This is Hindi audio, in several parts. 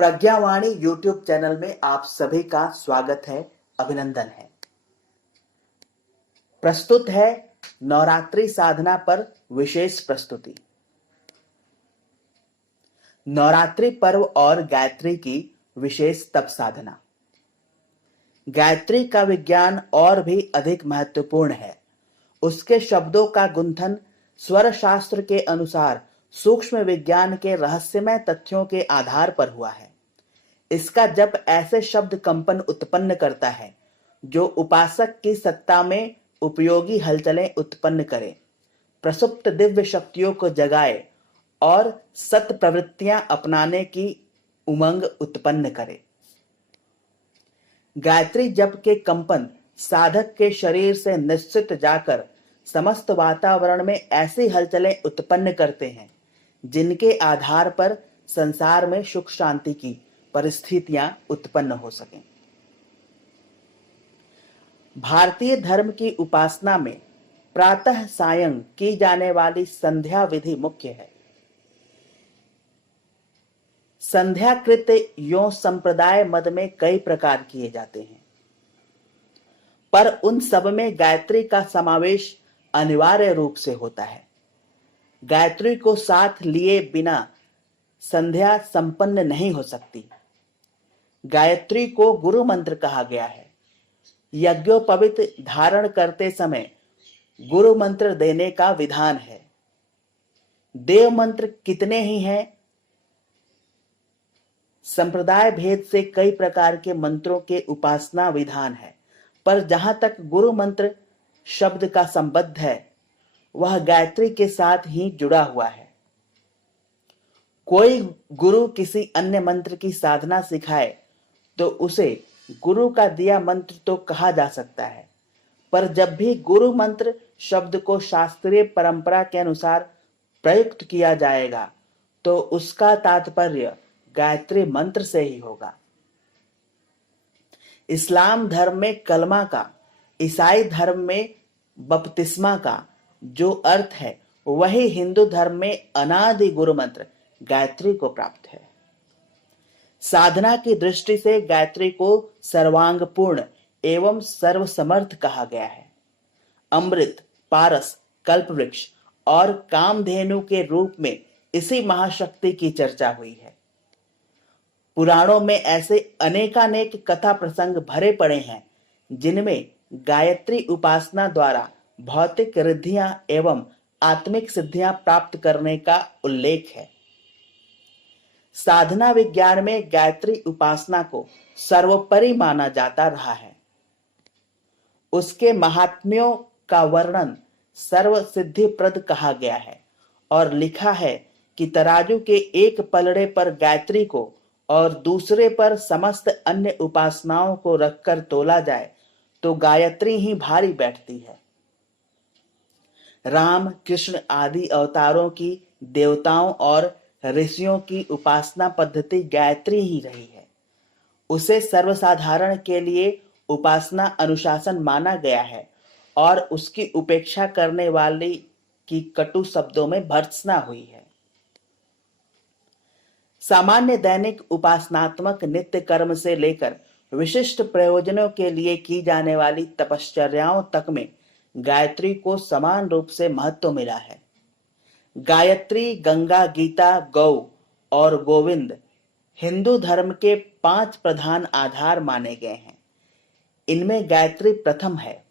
प्रज्ञावाणी यूट्यूब चैनल में आप सभी का स्वागत है, अभिनंदन है। प्रस्तुत है नवरात्रि साधना पर विशेष प्रस्तुति। नवरात्रि पर्व और गायत्री की विशेष तप साधना। गायत्री का विज्ञान और भी अधिक महत्वपूर्ण है। उसके शब्दों का गुंथन स्वर शास्त्र के अनुसार सूक्ष्म विज्ञान के रहस्यमय तथ्यों के आधार पर हुआ है। इसका जप ऐसे शब्द कंपन उत्पन्न करता है जो उपासक की सत्ता में उपयोगी हलचलें उत्पन्न करे, प्रसुप्त दिव्य शक्तियों को जगाए और सत प्रवृत्तियां अपनाने की उमंग उत्पन्न करे। गायत्री जप के कंपन साधक के शरीर से निश्चित जाकर समस्त वातावरण में ऐसी हलचलें उत्पन्न करते हैं जिनके आधार पर संसार में सुख शांति की परिस्थितियां उत्पन्न हो सकें। भारतीय धर्म की उपासना में प्रातः सायं की जाने वाली संध्या विधि मुख्य है। संध्या कृत्य यों संप्रदाय मद में कई प्रकार किए जाते हैं, पर उन सब में गायत्री का समावेश अनिवार्य रूप से होता है। गायत्री को साथ लिए बिना संध्या संपन्न नहीं हो सकती। गायत्री को गुरु मंत्र कहा गया है। यज्ञोपवीत धारण करते समय गुरु मंत्र देने का विधान है। देव मंत्र कितने ही हैं? संप्रदाय भेद से कई प्रकार के मंत्रों के उपासना विधान है, पर जहां तक गुरु मंत्र शब्द का संबंध है वह गायत्री के साथ ही जुड़ा हुआ है। कोई गुरु किसी अन्य मंत्र की साधना सिखाए तो उसे गुरु का दिया मंत्र तो कहा जा सकता है, पर जब भी गुरु मंत्र शब्द को शास्त्रीय परंपरा के अनुसार प्रयुक्त किया जाएगा तो उसका तात्पर्य गायत्री मंत्र से ही होगा। इस्लाम धर्म में कलमा का, ईसाई धर्म में बपतिस्मा का जो अर्थ है वही हिंदू धर्म में अनादि गुरु मंत्र गायत्री को प्राप्त है। साधना की दृष्टि से गायत्री को सर्वांगपूर्ण एवं सर्वसमर्थ कहा गया है। अमृत, पारस, कल्पवृक्ष और कामधेनु के रूप में इसी महाशक्ति की चर्चा हुई है। पुराणों में ऐसे अनेकानेक कथा प्रसंग भरे पड़े हैं जिनमें गायत्री उपासना द्वारा भौतिक रिद्धियां एवं आत्मिक सिद्धियां प्राप्त करने का उल्लेख है। साधना विज्ञान में गायत्री उपासना को सर्वोपरि माना जाता रहा है। उसके महात्म्यों का वर्णन सर्व सिद्धिप्रद कहा गया है और लिखा है कि तराजू के एक पलड़े पर गायत्री को और दूसरे पर समस्त अन्य उपासनाओं को रखकर तोला जाए तो गायत्री ही भारी बैठती है। राम, कृष्ण आदि अवतारों की देवताओं और ऋषियों की उपासना पद्धति गायत्री ही रही है। उसे सर्वसाधारण के लिए उपासना अनुशासन माना गया है और उसकी उपेक्षा करने वाली की कटु शब्दों में भर्त्सना हुई है। सामान्य दैनिक उपासनात्मक नित्य कर्म से लेकर विशिष्ट प्रयोजनों के लिए की जाने वाली तपश्चर्याओं तक में गायत्री को समान रूप से महत्व मिला है। गायत्री, गंगा, गीता, गौ और गोविंद हिंदू धर्म के 5 प्रधान आधार माने गए हैं। इनमें गायत्री प्रथम है।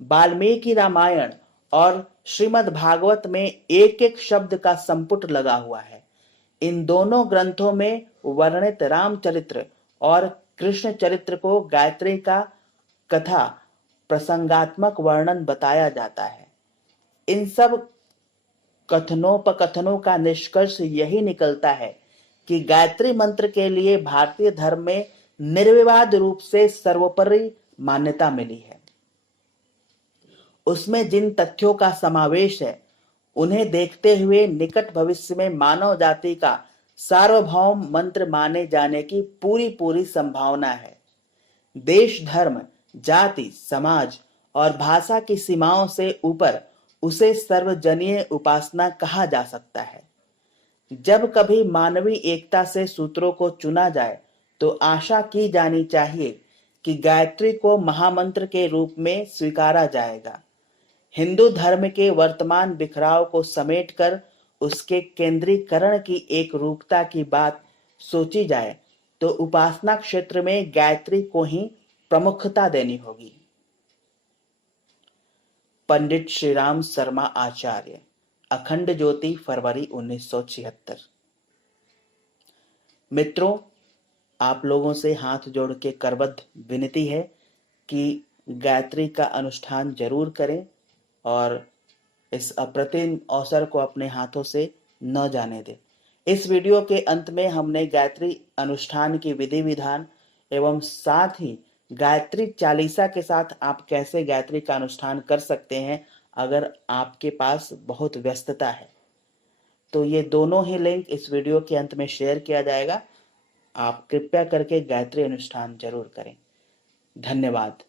वाल्मीकि रामायण और श्रीमद् भागवत में एक एक शब्द का संपुट लगा हुआ है। इन दोनों ग्रंथों में वर्णित रामचरित्र और कृष्ण चरित्र को गायत्री का कथा प्रसंगात्मक वर्णन बताया जाता है। इन सब कथनोपकथनों का निष्कर्ष यही निकलता है कि गायत्री मंत्र के लिए भारतीय धर्म में निर्विवाद रूप से सर्वोपरि मान्यता मिली है। उसमें जिन तथ्यों का समावेश है उन्हें देखते हुए निकट भविष्य में मानव जाति का सार्वभौम मंत्र माने जाने की पूरी संभावना है। देश, धर्म, जाति, समाज और भाषा की सीमाओं से ऊपर उसे सर्वजनीय उपासना कहा जा सकता है। जब कभी मानवीय एकता से सूत्रों को चुना जाए तो आशा की जानी चाहिए कि गायत्री को महामंत्र के रूप में स्वीकारा जाएगा। हिंदू धर्म के वर्तमान बिखराव को समेटकर उसके केंद्रीकरण की एक रूपता की बात सोची जाए तो उपासना क्षेत्र में गायत्री को ही प्रमुखता देनी होगी। पंडित श्रीराम शर्मा आचार्य, अखंड ज्योति, फरवरी 1976। मित्रों, आप लोगों से हाथ जोड़ के करबद्ध विनती है कि गायत्री का अनुष्ठान जरूर करें और इस अप्रतिम अवसर को अपने हाथों से न जाने दें। इस वीडियो के अंत में हमने गायत्री अनुष्ठान की विधि विधान एवं साथ ही गायत्री चालीसा के साथ आप कैसे गायत्री का अनुष्ठान कर सकते हैं अगर आपके पास बहुत व्यस्तता है, तो ये दोनों ही लिंक इस वीडियो के अंत में शेयर किया जाएगा। आप कृपया करके गायत्री अनुष्ठान जरूर करें। धन्यवाद।